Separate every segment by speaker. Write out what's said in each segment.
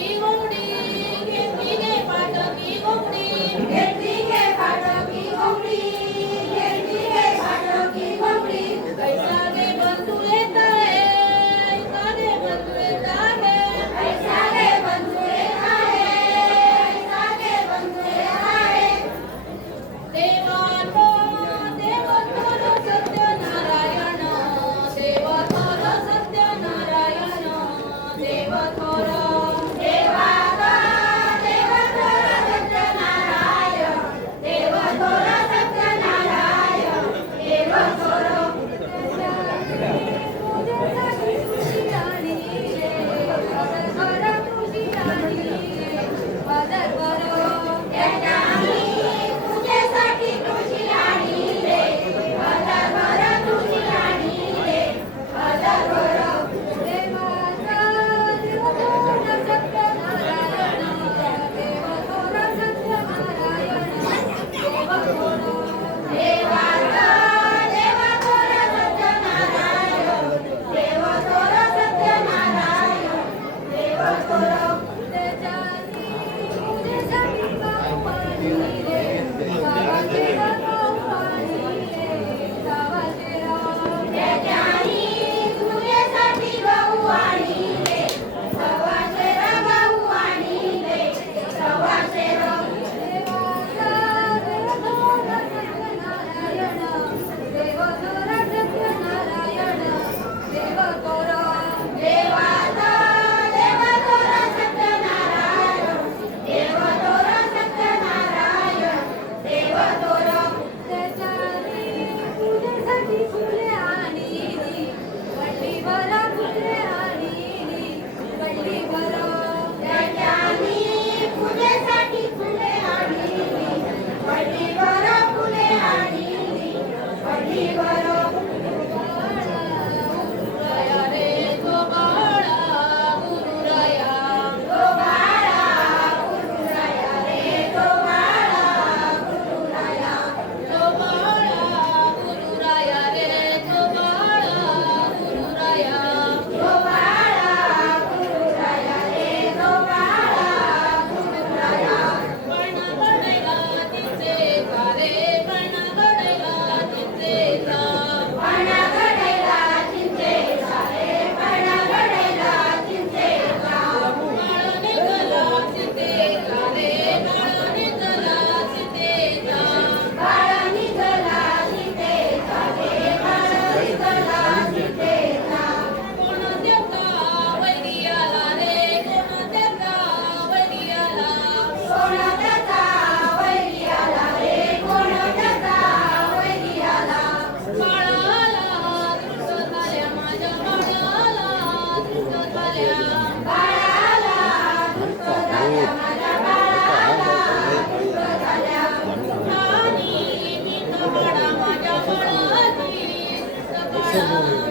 Speaker 1: you will Çok oluyor.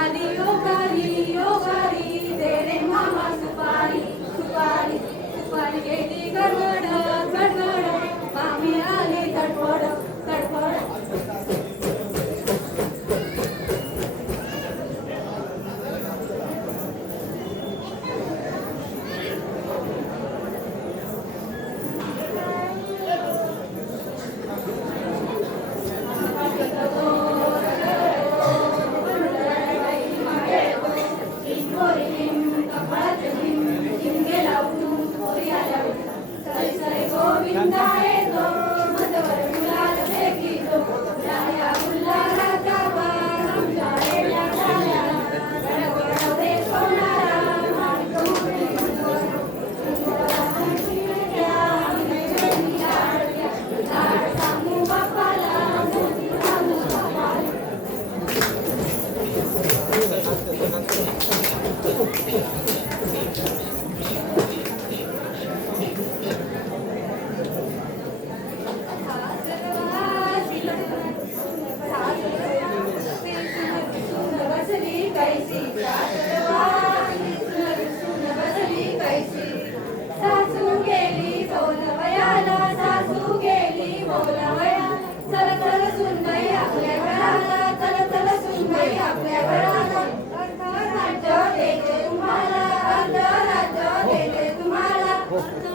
Speaker 2: सुपारी ओ कारी ओ कारी तेरे मामा सुपारी सुपारी सुपारी केटी गड़बड़ गड़बड़ मामी आली तटवड़ Marca.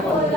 Speaker 2: Chicago.